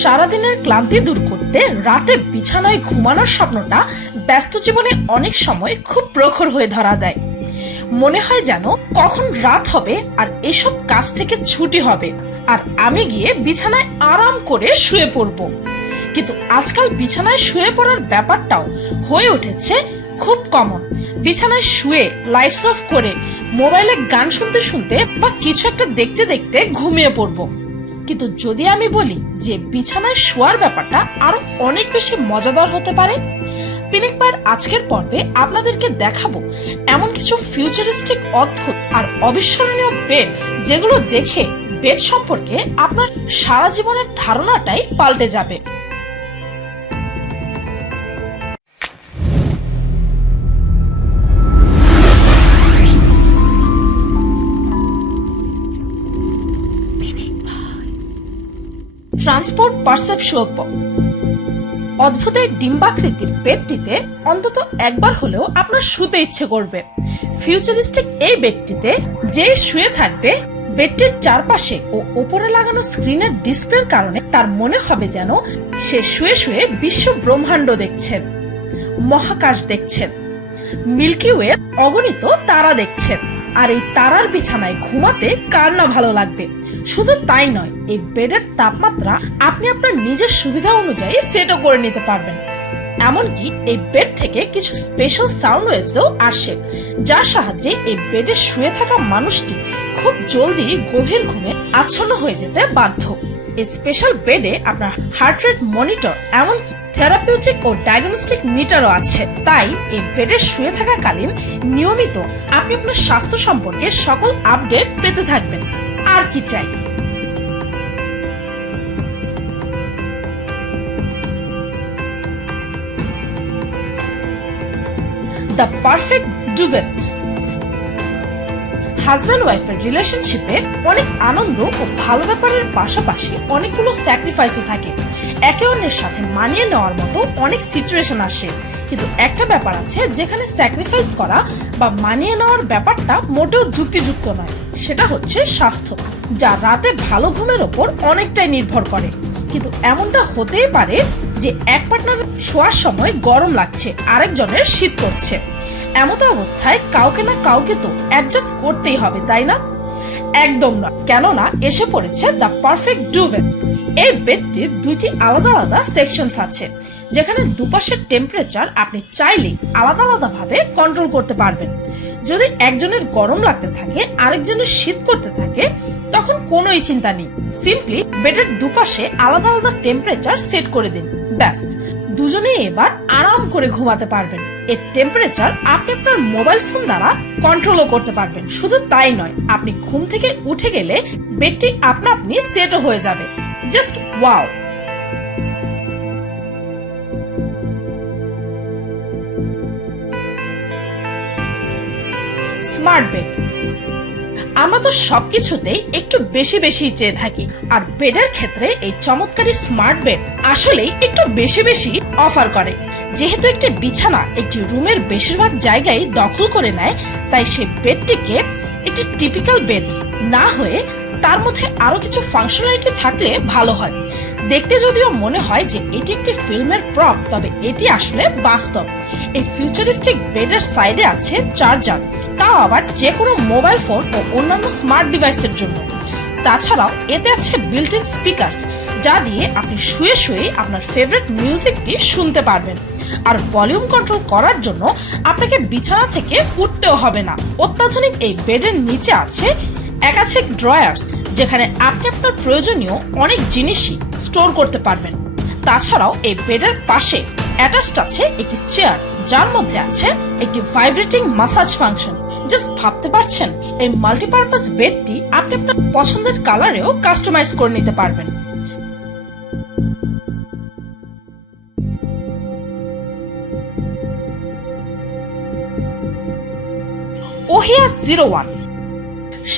সারাদিনের ক্লান্তি দূর করতে রাতে বিছানায় ঘুমানোর স্বপ্নটা ব্যস্ত জীবনে অনেক সময় খুব প্রখর হয়ে ধরা দেয়। মনে হয় যেন কখন রাত হবে আর এসব কাজ থেকে ছুটি হবে আর আমি গিয়ে বিছানায় আরাম করে শুয়ে পড়ব। কিন্তু আজকাল বিছানায় শুয়ে পড়ার ব্যাপারটাও হয়ে উঠেছে খুব কমন। বিছানায় শুয়ে লাইটস অফ করে মোবাইলে গান শুনতে শুনতে বা কিছু একটা দেখতে দেখতে ঘুমিয়ে পড়বো। কিন্তু যদি আমি বলি যে বিছানায় শোয়ার ব্যাপারটা আরো অনেক বেশি মজাদার হতে পারে। পিনিক পায়ের আজকের পর্বে আপনাদেরকে দেখাবো এমন কিছু ফিউচারিস্টিক, অদ্ভুত আর অবিস্মরণীয় বেড, যেগুলো দেখে বেড সম্পর্কে আপনার সারা জীবনের ধারণাটাই পাল্টে যাবে। Transport perceptual pop. অদ্ভুত এই ডিম্বাকৃতির বেডটিতে অন্তত একবার হলেও আপনার শুতে ইচ্ছে করবে। ফিউচারিস্টিক এই বেডটিতে যে শুয়ে থাকবে, বেডটির চারপাশে ও উপরে লাগানো স্ক্রিনের ডিসপ্লের কারণে তার মনে হবে যেন সে শুয়ে শুয়ে বিশ্ব ব্রহ্মাণ্ড দেখছেন, মহাকাশ দেখছেন, মিল্কি ওয়ের অগণিত তারা দেখছেন। আর এই তারার বিছানায় ঘুমাতে কার না ভালো লাগবে। শুধু তাই নয়, এই বেডের তাপমাত্রা আপনি আপনার নিজের সুবিধা অনুযায়ী সেটও করে নিতে পারবেন। এমনকি এই বেড থেকে কিছু স্পেশাল সাউন্ড ওয়েভসও আসে, যার সাহায্যে এই বেডে শুয়ে থাকা মানুষটি খুব জলদি গভীর ঘুমে আচ্ছন্ন হয়ে যেতে বাধ্য। এই স্পেশাল বেডে আপনার হার্ট রেট মনিটর, এমনকি থেরাপিউটিক ও ডায়াগনস্টিক মিটারও আছে। তাই এই বেডে শুয়ে থাকাকালীন নিয়মিত আপনি আপনার স্বাস্থ্য সম্পর্কে সকল আপডেট পেতে থাকবেন। আর কি চাই। The perfect duvet. হাজব্যান্ড ওয়াইফের রিলেশনশিপে অনেক আনন্দ ও ভালো ব্যাপারের পাশাপাশি অনেকগুলো স্যাক্রিফাইসও থাকে। একে অন্যের সাথে মানিয়ে নেওয়ার মতো অনেক সিচুয়েশন আসে, কিন্তু একটা ব্যাপার আছে যেখানে স্যাক্রিফাইস করা বা মানিয়ে নেওয়ার ব্যাপারটা মোটেও যুক্তিযুক্ত নয়। সেটা হচ্ছে স্বাস্থ্য, যা রাতে ভালো ঘুমের ওপর অনেকটাই নির্ভর করে। কিন্তু এমনটা হতেই পারে যে এক পার্টনার শোয়ার সময় গরম লাগছে, আরেকজনের শীত করছে। এমত অবস্থায় কাউকে না কাউকে তো অ্যাডজাস্ট করতেই হবে, তাই না? একদম না, কেননা এসে পড়েছে দ্য পারফেক্ট ডুভেট। এই বেডটির দুইটি আলাদা আলাদা সেকশনস আছে, যেখানে দুপাশের টেম্পারেচার আপনি চাইলেই আলাদা আলাদা ভাবে কন্ট্রোল করতে পারবেন। যদি একজনের গরম লাগতে থাকে, আরেকজনের শীত করতে থাকে, তখন কোনোই চিন্তা নেই। সিম্পলি বেডের দুপাশে আলাদা আলাদা টেম্পারেচার সেট করে দিন, ব্যাস। দুজনেই এবার আরাম করে ঘুমাতে পারবেন। এর টেম্পারেচার আপনি আপনার মোবাইল ফোন দ্বারা কন্ট্রোলও করতে পারবেন। শুধু তাই নয়, আপনি ঘুম থেকে উঠে গেলে বেডটি আপনা আপনি সেটও হয়ে যাবে। Just wow. Smart bed. আমরা তো সবকিছুতেই একটু বেশি বেশি চেয়ে থাকি, আর বেডের ক্ষেত্রে এই চমৎকারী স্মার্ট বেড আসলেই একটু বেশি বেশি অফার করে। যেহেতু একটি বিছানা একটি রুমের বেশিরভাগ জায়গায় দখল করে নেয়, তাই সেই বেডটিকে একটি টিপিক্যাল বেড না হয়ে তার মধ্যে আরো কিছু ফাংশনালিটি থাকলে ভালো হয়। দেখতে যদিও মনে হয় যে এটি একটি ফিল্মের প্রপ, তবে এটি আসলে বাস্তব। এই ফিউচারিস্টিক বেডের সাইডে আছে চার্জার, তাও আবার যে কোনো মোবাইল ফোন ও অন্যান্য স্মার্ট ডিভাইসের জন্য। তাছাড়াও এতে আছে বিল্ট ইন স্পিকারস, যা দিয়ে আপনি শুয়ে শুয়ে আপনার ফেভারিট মিউজিকটি শুনতে পারবেন। আর ভলিউম কন্ট্রোল করার জন্য আপনাকে বিছানা থেকে উঠতেও হবে না। অত্যাধুনিক এই বেডের নিচে আছে একাধিক ড্রয়ার্স, যেখানে আপনি আপনার প্রয়োজনীয় অনেক জিনিসই স্টোর করতে পারবেন। তাছাড়াও এই বেডের পাশে অ্যাটাচড আছে একটি চেয়ার, যার মধ্যে আছে একটি ভাইব্রেটিং মাসাজ ফাংশন। জাস্ট ভাবতে পারছেন, এই মাল্টিপারপাস বেডটি আপনি আপনার পছন্দের কালারেও কাস্টমাইজ করে নিতে পারবেন। ওহিয়া 01।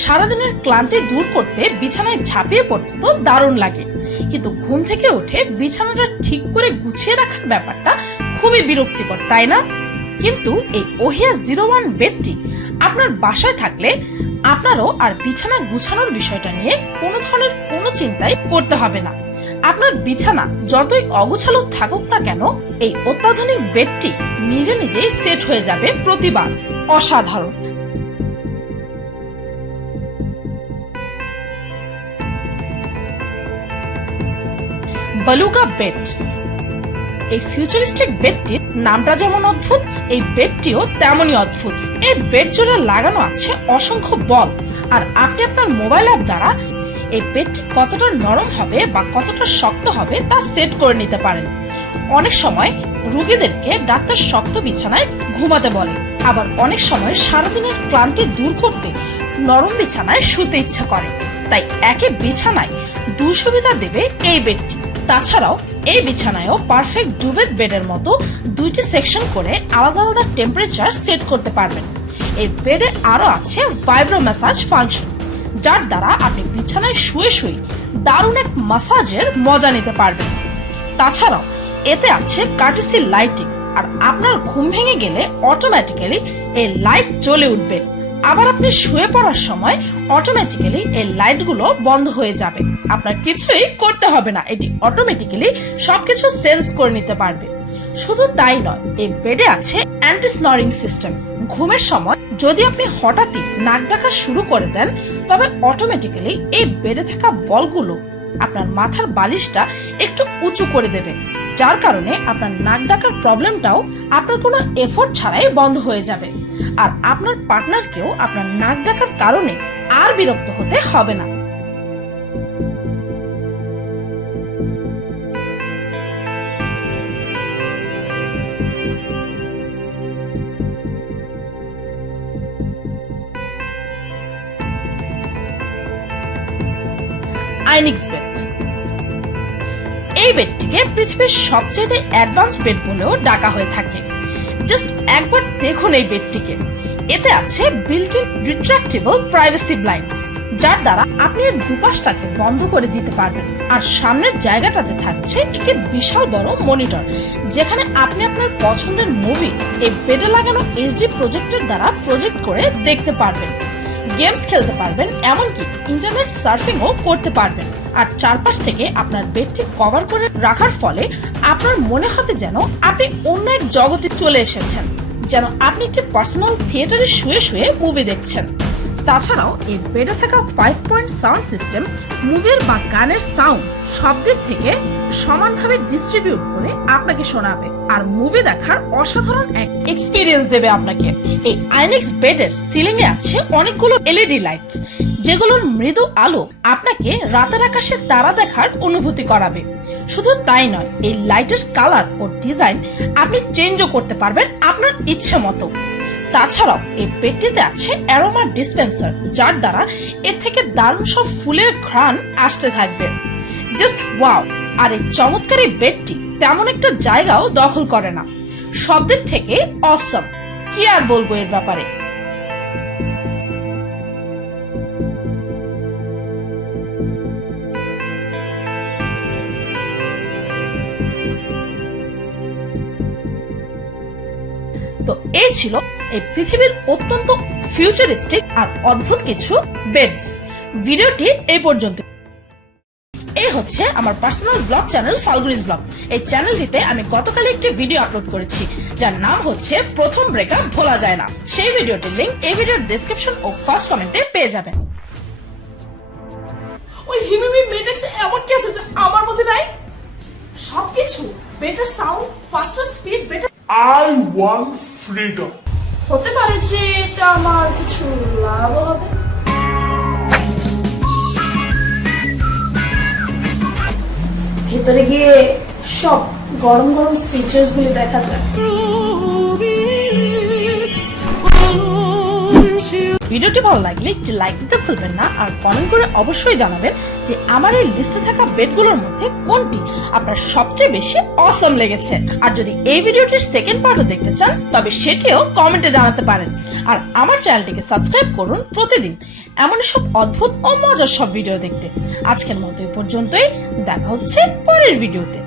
সারাদিনের ক্লান্তি দূর করতে বিছানায় ঝাঁপিয়ে পড়তে তো দারুণ লাগে, কিন্তু ঘুম থেকে উঠে বিছানাটা ঠিক করে গুছিয়ে রাখার ব্যাপারটা খুবই বিরক্তিকর, তাই না? কিন্তু এই ওহিয়া 01 বেডটি আপনার বাসায় থাকলে আপনারও আর বিছানা গুছানোর বিষয়টা নিয়ে কোনো ধরনের কোনো চিন্তাই করতে হবে না। আপনার বিছানা যতই অগোছালো থাকুক না কেন, এই অত্যাধুনিক বেডটি নিজে নিজেই সেট হয়ে যাবে প্রতিবার। অসাধারণ। বালুকা বেড। এই ফিউচারিস্টিক বেডটির নামটা যেমন অদ্ভুত, এই বেডটিও তেমনই অদ্ভুত। এই বেড জোড়া লাগানো আছে অসংখ্য বল, আর আপনি আপনার মোবাইল অ্যাপ দ্বারা এই বেডটি কতটা নরম হবে বা কতটা শক্ত হবে তা সেট করে নিতে পারেন। অনেক সময় রোগীদেরকে ডাক্তার শক্ত বিছানায় ঘুমাতে বলে, আবার অনেক সময় সারাদিনের ক্লান্তি দূর করতে নরম বিছানায় শুতে ইচ্ছা করে। তাই একই বিছানায় দুই সুবিধা দেবে এই বেডটি। তাছাড়াও এই বিছানায়ও পারফেক্ট ডুভেট বেডের মতো দুইটি সেকশন করে আলাদা আলাদা টেম্পারেচার সেট করতে পারবেন। এই বেডে আরো আছে ভাইব্রো ম্যাসাজ ফাংশন, যার দ্বারা আপনি বিছানায় শুয়ে শুয়ে দারুণ এক ম্যাসাজের মজা নিতে পারবেন। তাছাড়াও এতে আছে কার্টেসি লাইটিং, আর আপনার ঘুম ভেঙে গেলে অটোমেটিক্যালি এই লাইট জ্বলে উঠবে। আবার আপনি শুয়ে পড়ার সময় অটোমেটিক্যালি এই লাইটগুলো বন্ধ হয়ে যাবে। আপনার কিছুই করতে হবে না, এটি অটোমেটিক্যালি সবকিছু সেন্স করে নিতে পারবে। শুধু তাই নয়, এই বেডে আছে অ্যান্টি স্নরিং সিস্টেম। ঘুমের সময় যদি আপনি হঠাৎই নাক ডাকা শুরু করে দেন, তবে অটোমেটিক্যালি এই বেডে থাকা বলগুলো আপনার মাথার বালিশটা একটু উঁচু করে দেবে, যার কারণে আপনার নাক ডাকার প্রবলেমটাও আপনার কোনো এফোর্ট ছাড়াই বন্ধ হয়ে যাবে। আর আপনার পার্টনারকেও আপনার নাক ডাকার কারণে আর বিরক্ত হতে হবে না। আইনিক্স বেড। এই বেডটিকে পৃথিবীর সবচেয়ে অ্যাডভান্স বেড বলেও ডাকা হয়ে থাকে। জাস্ট একবার দেখুন এই বেডটিকে। এতে আছে built in retractable privacy blinds, যার দ্বারা আপনি এর দুপাশটাকে বন্ধ করে দিতে পারবেন। আর সামনের জায়গাটাতে থাকছে একটি বিশাল বড় মনিটর, যেখানে আপনি আপনার পছন্দের মুভি এই বেডে লাগানো এইচডি প্রজেক্টর দ্বারা প্রজেক্ট করে দেখতে পারবেন। গেমস খেলতে পারবেন, এমনকি ইন্টারনেট সার্ফিংও করতে পারবেন। আর চারপাশ থেকে আপনার বেডটি কভার করে রাখার ফলে আপনার মনে হবে যেন আপনি অন্য এক জগতে চলে এসেছেন, যেন আপনি একটি পার্সোনাল থিয়েটারে শুয়ে শুয়ে মুভি দেখছেন। তাছাড়াও এই বেডে থাকা 5 পয়েন্ট সাউন্ড সিস্টেম মুভির বা গানের সাউন্ড সব দিক থেকে সমানভাবে ডিস্ট্রিবিউট করে আপনাকে শোনাবে, আর মুভি দেখার অসাধারণ এক এক্সপিরিয়েন্স দেবে আপনাকে। এই আইনিক্স বেডের সিলিং এ আছে অনেকগুলো এলইডি লাইটস, যেগুলোর মৃদু আলো আপনাকে রাতের আকাশে তারা দেখার অনুভূতি করাবে। শুধু তাই নয়, এই লাইটের কালার ও ডিজাইন আপনি চেঞ্জও করতে পারবেন আপনার ইচ্ছে মতো। তাছাড়াও এই বেডটিতে আছে অ্যারোমা ডিসপেন্সার, যার দ্বারা এর থেকে দারুণ সব ফুলের ঘ্রাণ আসতে থাকবে। Just wow. আর এই চমৎকার এই বেডটি তেমন একটা জায়গাও দখল করে না, সব দিক থেকে অসম। কি আর বলবো এর ব্যাপারে। তো এই ছিল এই পৃথিবীর অত্যন্ত ফিউচারিস্টিক আর অদ্ভুত কিছু বেডস। ভিডিওটি এই পর্যন্ত। এই হচ্ছে আমার পার্সোনাল ব্লগ চ্যানেল ফাল্গুনিস ব্লগ। এই চ্যানেলটিতে আমি গতকাল একটি ভিডিও আপলোড করেছি, যার নাম হচ্ছে প্রথম ব্রেকআপ ভোলা যায় না। সেই ভিডিওটির লিংক এই ভিডিওর ডেসক্রিপশন ও ফার্স্ট কমেন্টে পেয়ে যাবেন। ওই হিমিমি মেটেক্সে এমন কি আছে যা আমার মধ্যে নাই? সবকিছু better sound, ফাস্টার speed, better I want freedom. হতে পারে যে এটা আমার কিছু লাভ হবে। ভেতরে গিয়ে সব গরম গরম ফিচার্স গুলি দেখা যায়। ভিডিওটি ভালো লাগলে একটি লাইক দিতে ভুলবেন না, আর কমেন্ট করে অবশ্যই জানাবেন যে আমার এই লিস্টে থাকা বেডগুলোর মধ্যে কোনটি আপনার সবচেয়ে বেশি অসম লেগেছে। আর যদি এই ভিডিওটির সেকেন্ড পার্টও দেখতে চান, তবে সেটিও কমেন্টে জানাতে পারেন। আর আমার চ্যানেলটিকে সাবস্ক্রাইব করুন প্রতিদিন এমন সব অদ্ভুত ও মজার সব ভিডিও দেখতে। আজকের মতো এই পর্যন্তই, দেখা হচ্ছে পরের ভিডিওতে।